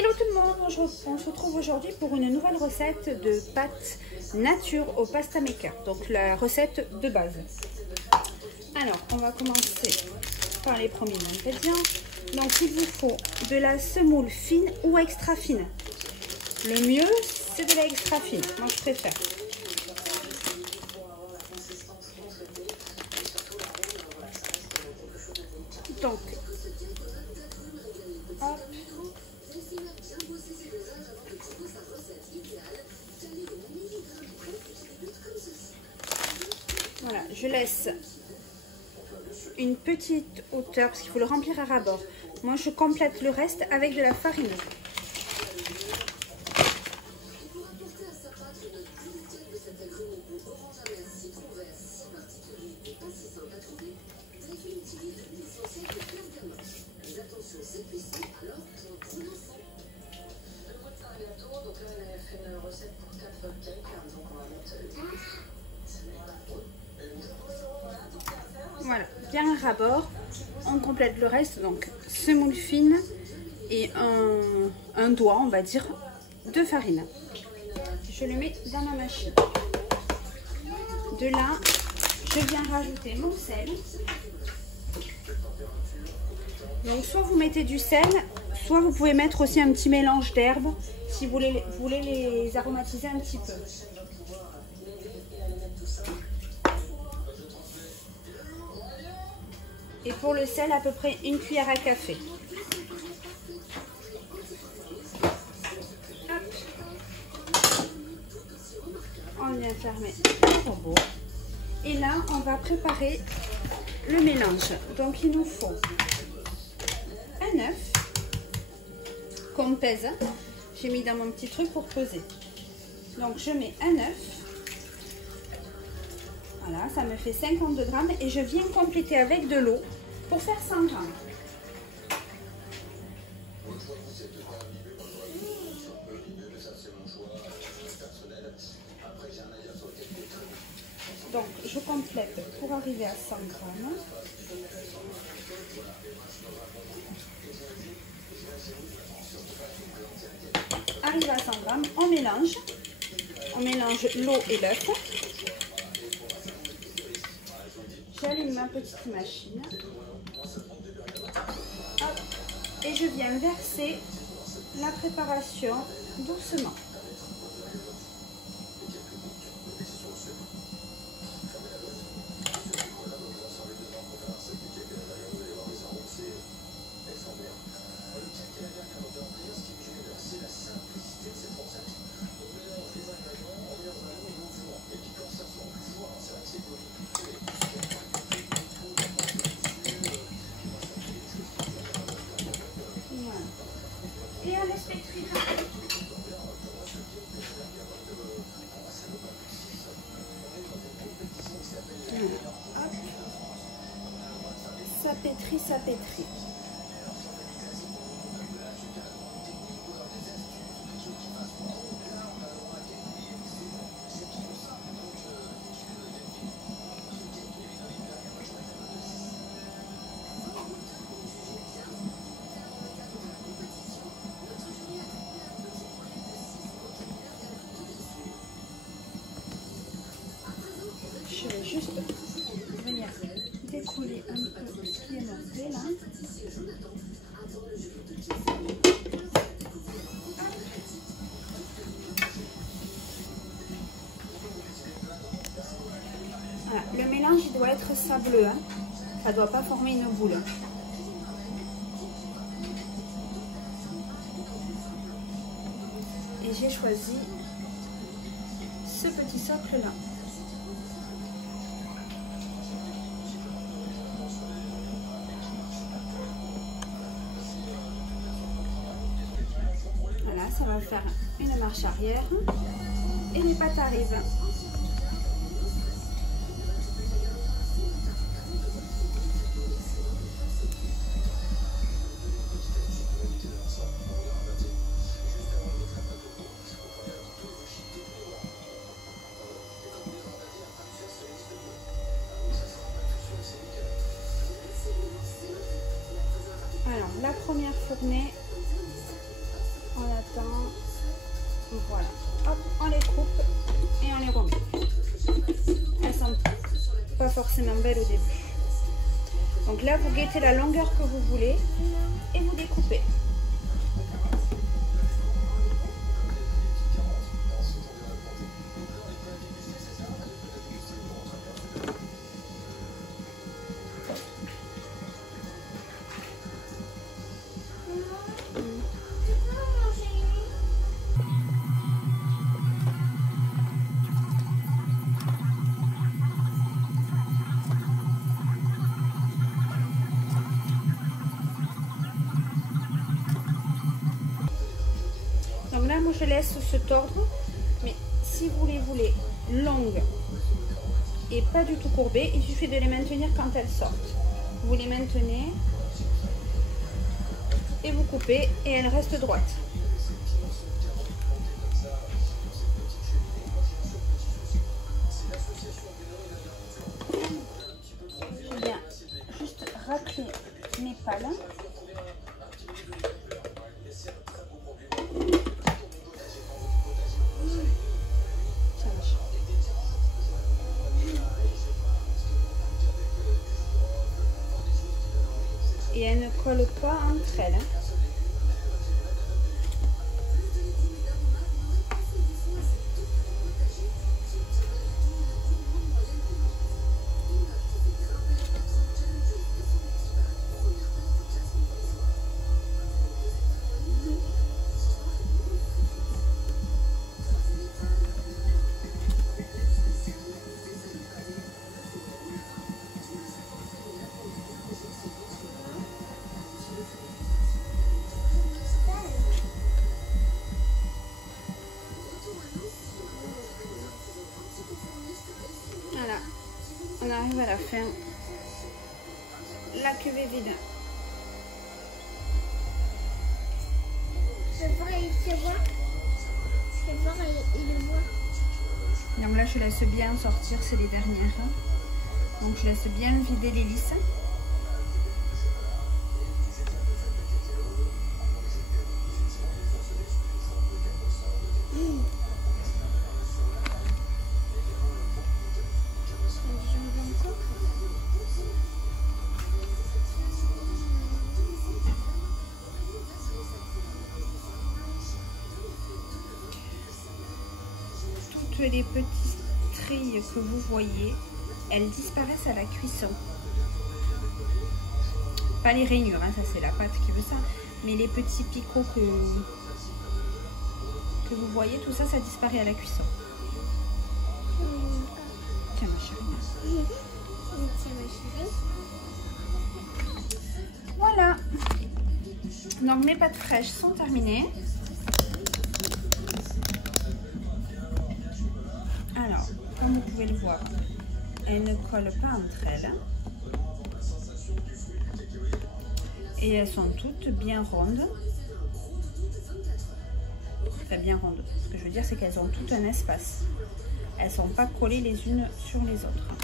Hello tout le monde, on se retrouve aujourd'hui pour une nouvelle recette de pâtes nature au pasta maker, donc la recette de base. Alors on va commencer par les premiers ingrédients. Donc il vous faut de la semoule fine ou extra fine. Le mieux c'est de la extra fine, moi je préfère. Donc hop. Voilà, je laisse une petite hauteur parce qu'il faut le remplir à ras-bord. Moi, je complète le reste avec de la farine. Voilà, bien à ras-bord. On complète le reste, donc semoule fine et un doigt, on va dire, de farine. Je le mets dans ma machine. De là, je viens rajouter mon sel. Donc soit vous mettez du sel, soit vous pouvez mettre aussi un petit mélange d'herbes si vous voulez les aromatiser un petit peu. Et pour le sel, à peu près une cuillère à café. Hop. On vient fermer le robot. Et là, on va préparer le mélange. Donc, il nous faut un œuf qu'on pèse. J'ai mis dans mon petit truc pour peser. Donc, je mets un œuf. Voilà, ça me fait 52 grammes et je viens compléter avec de l'eau pour faire 100 grammes. Donc, je complète pour arriver à 100 grammes. Arrive à 100 grammes, on mélange l'eau et l'œuf. J'allume ma petite machine. Hop, et je viens verser la préparation doucement. Et on laisse pétrir. Hop. Ça pétrit, ça pétrit. Je vais juste venir découler un peu ce qui est monté là. Voilà, le mélange il doit être sableux, hein. Ça ne doit pas former une boule. Et j'ai choisi ce petit socle là. Voilà, ça va faire une marche arrière et les pâtes arrivent. Alors, la première fournée, On attend. Voilà. Hop, on les coupe et on les remet. Elles sont pas forcément belles au début. Donc là, vous guettez la longueur que vous voulez et vous découpez. Donc là, moi, je laisse se tordre. Mais si vous les voulez longues et pas du tout courbées, il suffit de les maintenir quand elles sortent. Vous les maintenez et vous coupez et elles restent droites. Je viens juste racler mes pales. Et elles ne collent pas entre elles. Voilà, on arrive à la fin. La cuve est vide. Je vais voir, il le voit. Je vais voir, il le voit. Donc là, je laisse bien sortir, c'est les dernières. Donc je laisse bien vider les lisses. Toutes les petites trilles que vous voyez, elles disparaissent à la cuisson. Pas les rainures, hein, ça c'est la pâte qui veut ça, mais les petits picots que vous voyez, tout ça, ça disparaît à la cuisson. Tiens ma chérie. Voilà. Donc mes pâtes fraîches sont terminées. Alors, comme vous pouvez le voir, elles ne collent pas entre elles. Et elles sont toutes bien rondes. Enfin, bien rondes. Ce que je veux dire, c'est qu'elles ont tout un espace. Elles ne sont pas collées les unes sur les autres.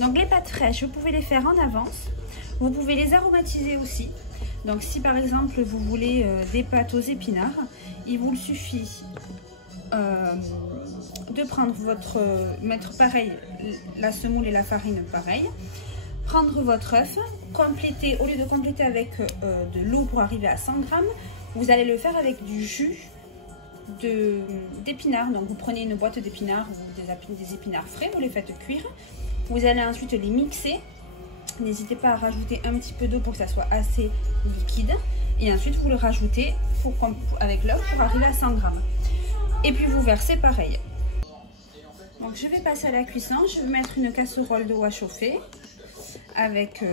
Donc, les pâtes fraîches, vous pouvez les faire en avance. Vous pouvez les aromatiser aussi. Donc, si par exemple, vous voulez des pâtes aux épinards, il vous suffit de prendre mettre pareil la semoule et la farine pareil, prendre votre œuf, compléter, au lieu de compléter avec de l'eau pour arriver à 100 g, vous allez le faire avec du jus d'épinards. Donc vous prenez une boîte d'épinards ou des épinards frais, vous les faites cuire, vous allez ensuite les mixer. N'hésitez pas à rajouter un petit peu d'eau pour que ça soit assez liquide, et ensuite vous le rajoutez avec l'œuf pour arriver à 100 g. Et puis vous versez pareil. Donc je vais passer à la cuisson. Je vais mettre une casserole d'eau à chauffer avec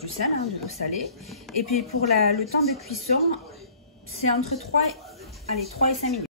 du sel, hein, de l'eau salée. Et puis pour le temps de cuisson, c'est entre 3 et 5 minutes.